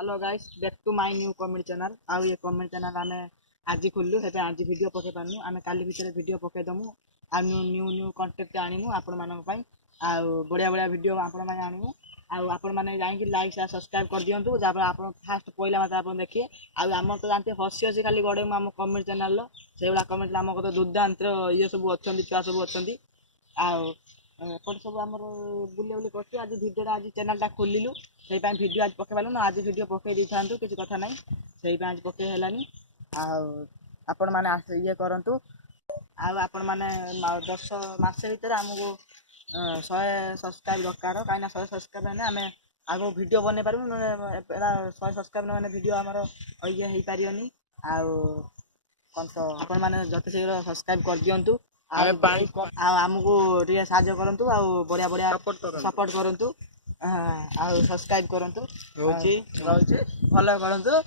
Hello guys back to my new comedy channel आउ ये comedy channel आमे आज खोललु हेबे आज वीडियो पके पानु आमे काली भीतर वीडियो पके दमु आ न्यू न्यू न्यू कंटेंट आनिमु आपण मानक पई आ बढ़िया बढ़िया वीडियो आपण माने आनिमु आ आपण माने जाई कि लाइक शेयर सब्सक्राइब कर दियंतु जाबा आपण फास्ट पहिला मते आपण देखिए आ हम तो जानते हसी हसी खाली गडे हम कॉमेडी चैनल लो सेबला कमेंट हम को दुर्दांत ये सब अछंती छुआ सब अछंती आ एपट सब आम बुले बुले कर आज भिडियो आज चैनल खोलू से भिडियो आज पके पालू ना आज भिडियो पकई दी था किसी कथा ना से आज पकई है आपण मैंने ये करूँ आपण मैंने 10 मास भर आमको 100 सब्सक्राइब दरकार कहीं 100 सब्सक्राइब आम आग भिडियो बन पारू 100 सब्सक्राइब मैंने भिडियो आमर ये हो पारे कौन तो आपण मैंने जत शीघ्र सब्सक्राइब कर दिंतु आमको टे साहय करंतु आ बढ़िया बढ़िया सपोर्ट करंतु आ सब्सक्राइब करंतु रोचे भलो करंतु।